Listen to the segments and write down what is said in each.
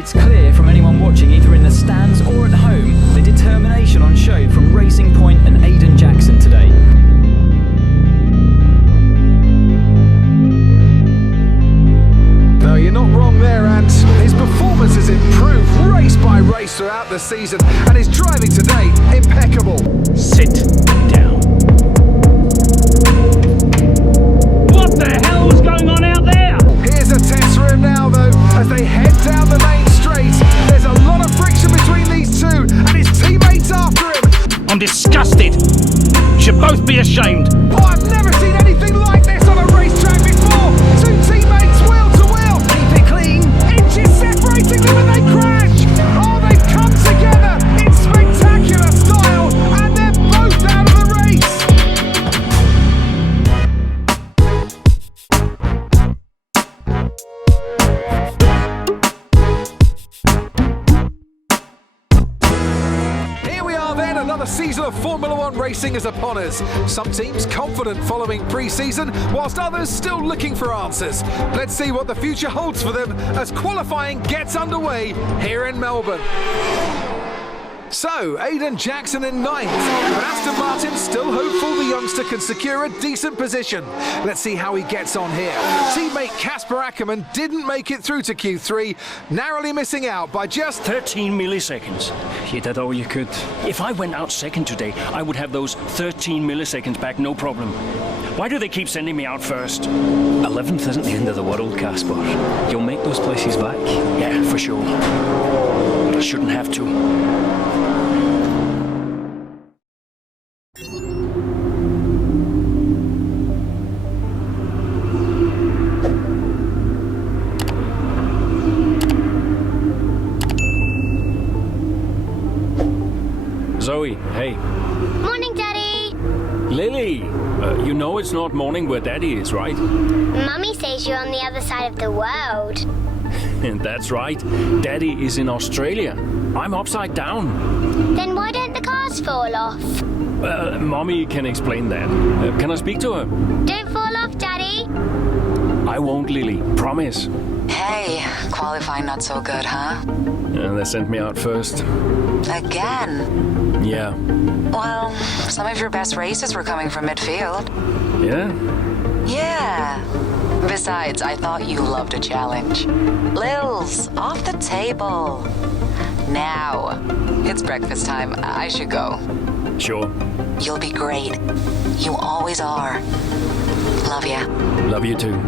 It's clear from anyone watching either in the stands or at home the determination on show from Racing Point and Aidan Jackson today. No, you're not wrong there, Ant. His performance has improved race by race throughout the season, and his driving today, impeccable. Sit down. What the hell was going on out there? Here's a test for him now, though, as they head down the main straight. There's a lot of friction between these two, and his teammates after him. I'm disgusted. You should both be ashamed. Oh, I've never seen anything like this on a racetrack before. Two teammates wheel to wheel. Keep it clean. Inches separating them and they crash. Oh, they've come together in spectacular style, and they're both out of the race. Here we are then, another season of Formula One racing is upon us. Some teams confident following pre-season, whilst others still looking for answers. Let's see what the future holds for them as qualifying gets underway here in Melbourne. So, Aidan Jackson in ninth, but Aston Martin still hopeful the youngster can secure a decent position. Let's see how he gets on here. Teammate Jackson Akkerman didn't make it through to Q3, narrowly missing out by just 13 milliseconds. You did all you could. If I went out second today, I would have those 13 milliseconds back, no problem. Why do they keep sending me out first? 11th isn't the end of the world, Casper. You'll make those places back. Yeah, for sure. But I shouldn't have to. Zoe, hey. Morning, Daddy. Lily, you know it's not morning where Daddy is, right? Mummy says you're on the other side of the world. That's right. Daddy is in Australia. I'm upside down. Then why don't the cars fall off? Mommy can explain that. Can I speak to her? Don't fall off, Daddy. I won't, Lily. Promise. Hey, qualifying not so good, huh? They sent me out first. Again? Yeah. Well, some of your best races were coming from midfield. Yeah? Yeah. Besides, I thought you loved a challenge. Lils, off the table. Now, it's breakfast time. I should go. Sure. You'll be great. You always are. Love ya. Love you too.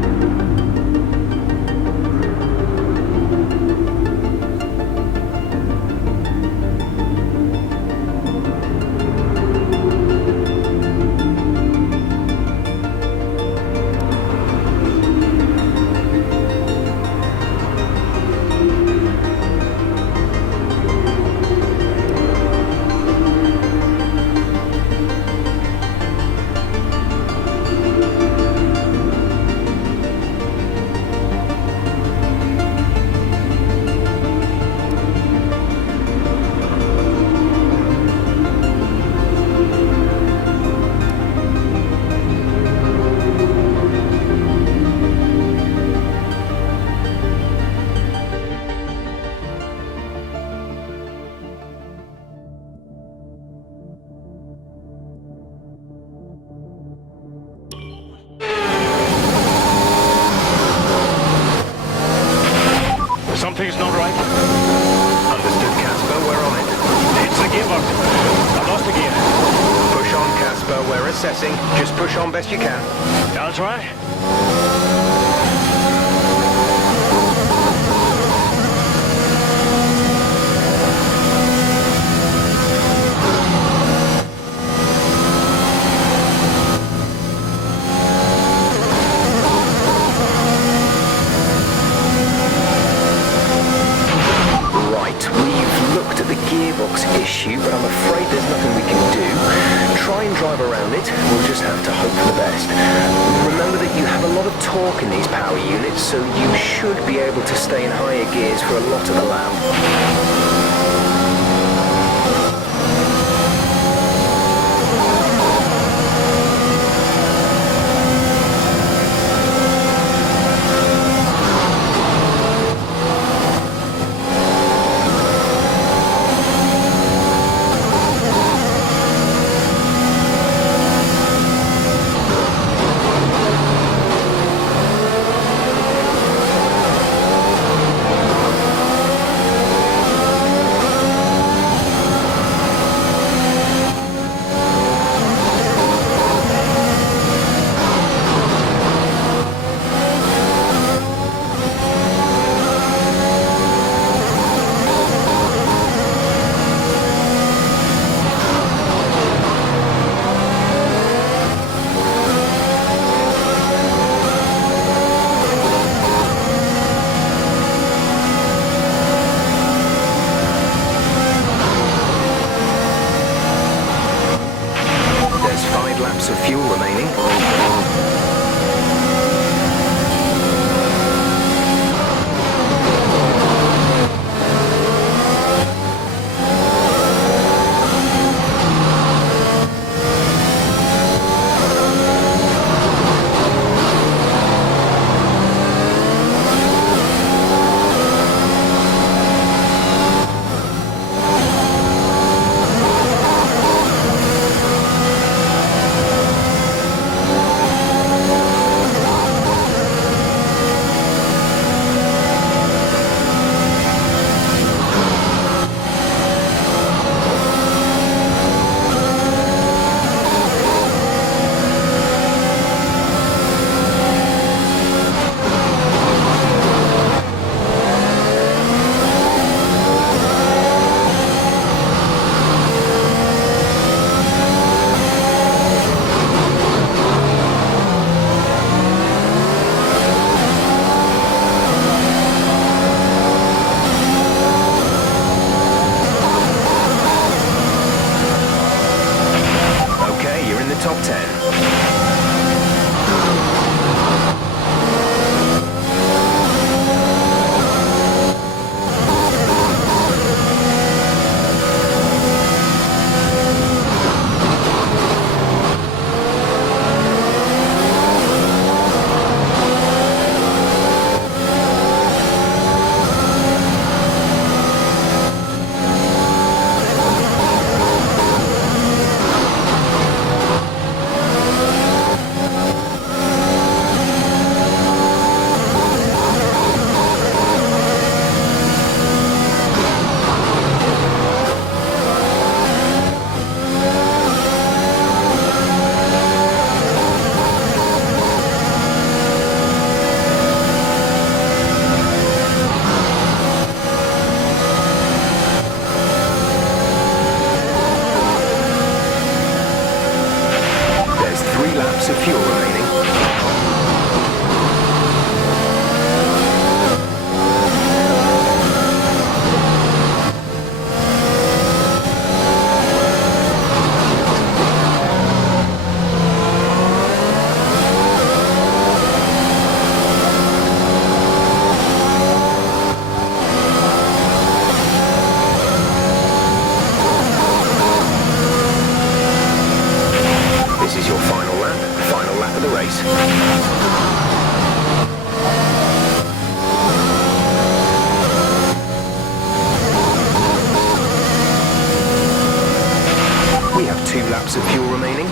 Something's not right. Understood, Casper. We're on it. It's a gearbox. I lost a gear. Push on, Casper. We're assessing. Just push on best you can. I'll try. Gearbox issue, but I'm afraid there's nothing we can do. Try and drive around it, we'll just have to hope for the best. Remember that you have a lot of torque in these power units, so you should be able to stay in higher gears for a lot of the lap. laps of fuel remaining. Top 10. Of fuel remaining. This is your final lap of the race. We have 2 laps of fuel remaining.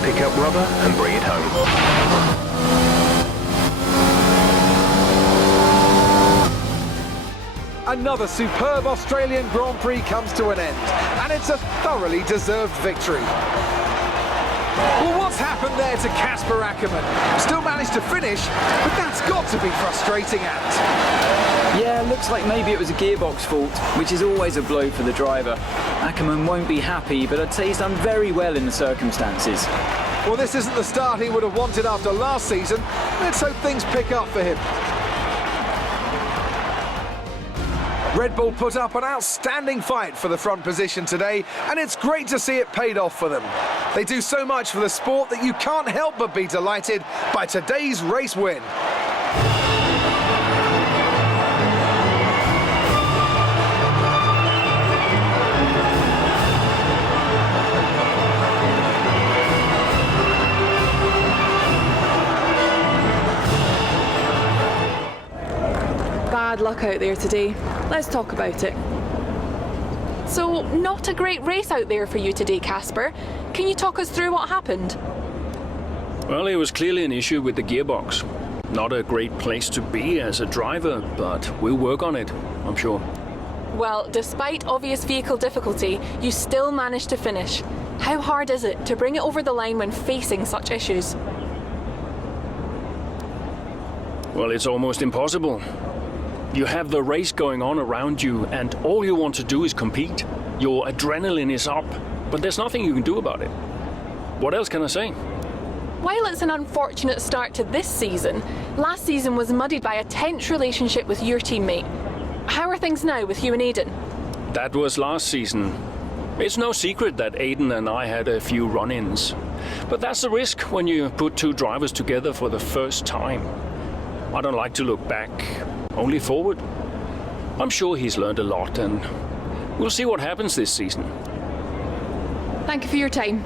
Pick up rubber and bring it home. Another superb Australian Grand Prix comes to an end, and it's a thoroughly deserved victory. Well, what's happened there to Casper Akkerman? Still managed to finish, but that's got to be frustrating, Ant. Yeah, looks like maybe it was a gearbox fault, which is always a blow for the driver. Akkerman won't be happy, but I'd say he's done very well in the circumstances. Well, this isn't the start he would have wanted after last season. Let's hope things pick up for him. Red Bull put up an outstanding fight for the front position today, and it's great to see it paid off for them. They do so much for the sport that you can't help but be delighted by today's race win. Bad luck out there today. Let's talk about it. So, not a great race out there for you today, Casper. Can you talk us through what happened? Well, it was clearly an issue with the gearbox. Not a great place to be as a driver, but we'll work on it, I'm sure. Well, despite obvious vehicle difficulty, you still managed to finish. How hard is it to bring it over the line when facing such issues? Well, it's almost impossible. You have the race going on around you, and all you want to do is compete. Your adrenaline is up, but there's nothing you can do about it. What else can I say? While it's an unfortunate start to this season, last season was muddied by a tense relationship with your teammate. How are things now with you and Aidan? That was last season. It's no secret that Aidan and I had a few run-ins. But that's the risk when you put two drivers together for the first time. I don't like to look back, only forward. I'm sure he's learned a lot, and we'll see what happens this season. Thank you for your time.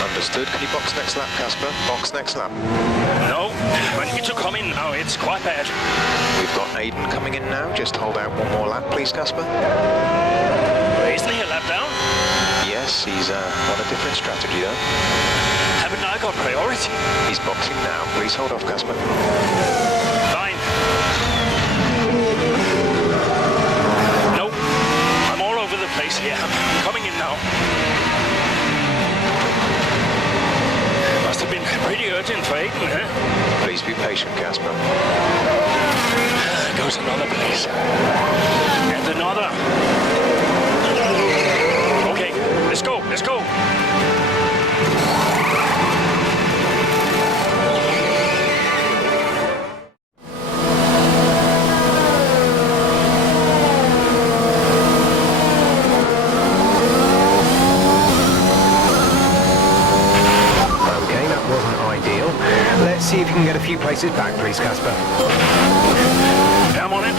Understood. Can you box next lap, Casper? Box next lap. No, I need to come in now. It's quite bad. We've got Aidan coming in now. Just hold out one more lap, please, Casper. Isn't he a lap down? Yes, he's on a different strategy, though. Haven't I got priority? He's boxing now. Please hold off, Casper. Fine. No, I'm all over the place here. I'm coming in now. Must have been pretty urgent for Aidan, huh? Please be patient, Casper. Goes another place. And another. Okay, let's go, let's go. Let's see if you can get a few places back, please, Casper. I'm on it.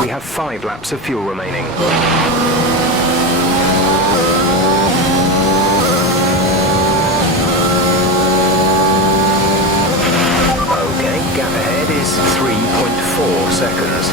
We have 5 laps of fuel remaining. Okay, gap ahead is 3.4 seconds.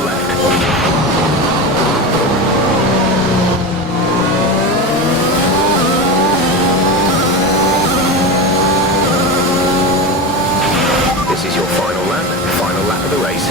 your left. This is your final lap of the race.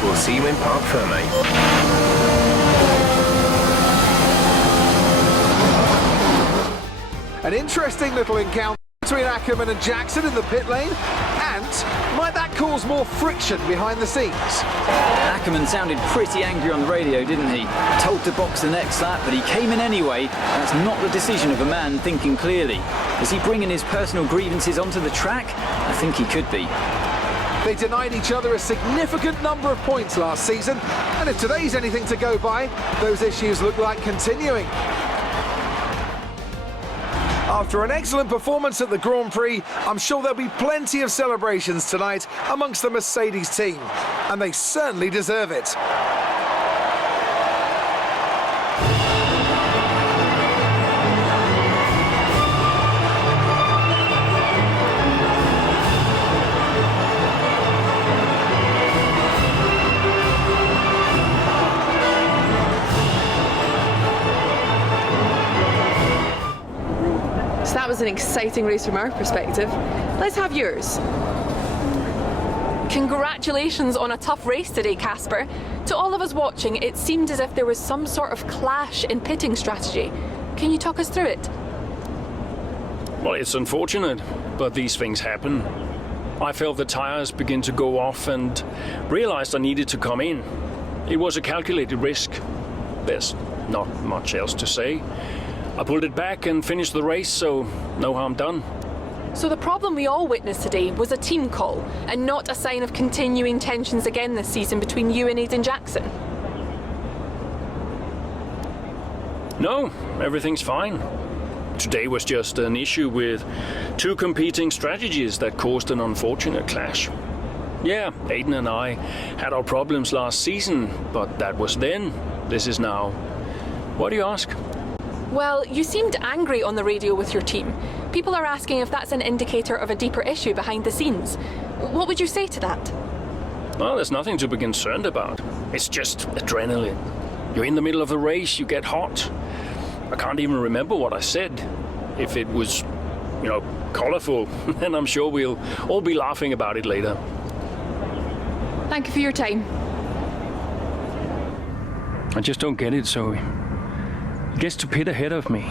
We'll see you in Parc Fermé. An interesting little encounter between Akkerman and Jackson in the pit lane, and might that cause more friction behind the scenes? Akkerman sounded pretty angry on the radio, didn't he? Told to box the next lap, but he came in anyway. That's not the decision of a man thinking clearly. Is he bringing his personal grievances onto the track? I think he could be. They denied each other a significant number of points last season, and if today's anything to go by, those issues look like continuing. After an excellent performance at the Grand Prix, I'm sure there'll be plenty of celebrations tonight amongst the Mercedes team, and they certainly deserve it. So that was an exciting race from our perspective. Let's have yours. Congratulations on a tough race today, Casper. To all of us watching, it seemed as if there was some sort of clash in pitting strategy. Can you talk us through it? Well, it's unfortunate, but these things happen. I felt the tires begin to go off and realized I needed to come in. It was a calculated risk. There's not much else to say. I pulled it back and finished the race, so no harm done. So the problem we all witnessed today was a team call and not a sign of continuing tensions again this season between you and Aiden Jackson? No, everything's fine. Today was just an issue with two competing strategies that caused an unfortunate clash. Yeah, Aiden and I had our problems last season, but that was then. This is now. Why do you ask? Well, you seemed angry on the radio with your team. People are asking if that's an indicator of a deeper issue behind the scenes. What would you say to that? Well, there's nothing to be concerned about. It's just adrenaline. You're in the middle of the race, you get hot. I can't even remember what I said. If it was, colorful, then I'm sure we'll all be laughing about it later. Thank you for your time. I just don't get it, Zoe. He gets to pit ahead of me,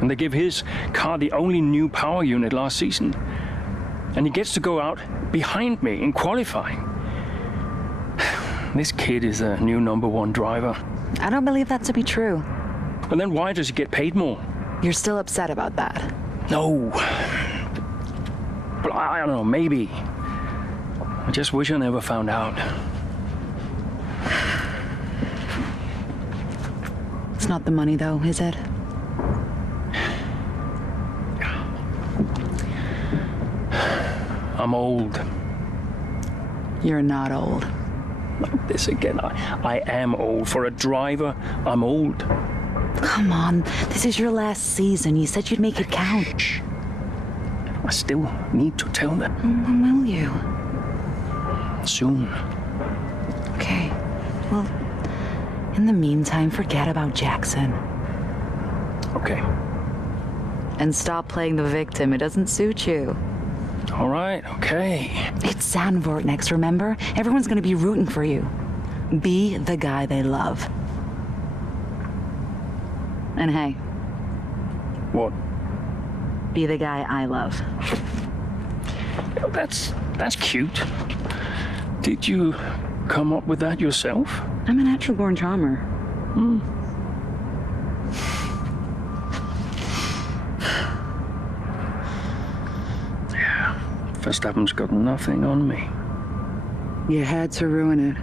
and they give his car the only new power unit last season. And he gets to go out behind me in qualifying. This kid is a new #1 driver. I don't believe that to be true. But then why does he get paid more? You're still upset about that? No. But I don't know, maybe. I just wish I never found out. It's not the money, though, is it? I'm old. You're not old. Not this again. I am old. For a driver, I'm old. Come on, this is your last season. You said you'd make it count. Shh. I still need to tell them. When will you? Soon. Okay. Well, in the meantime, forget about Jackson. Okay. And stop playing the victim. It doesn't suit you. All right, okay. It's Zandvoort next, remember? Everyone's gonna be rooting for you. Be the guy they love. And hey, What? be the guy I love. That's cute. Did you come up with that yourself? I'm a natural born charmer. Verstappen's got nothing on me. You had to ruin it.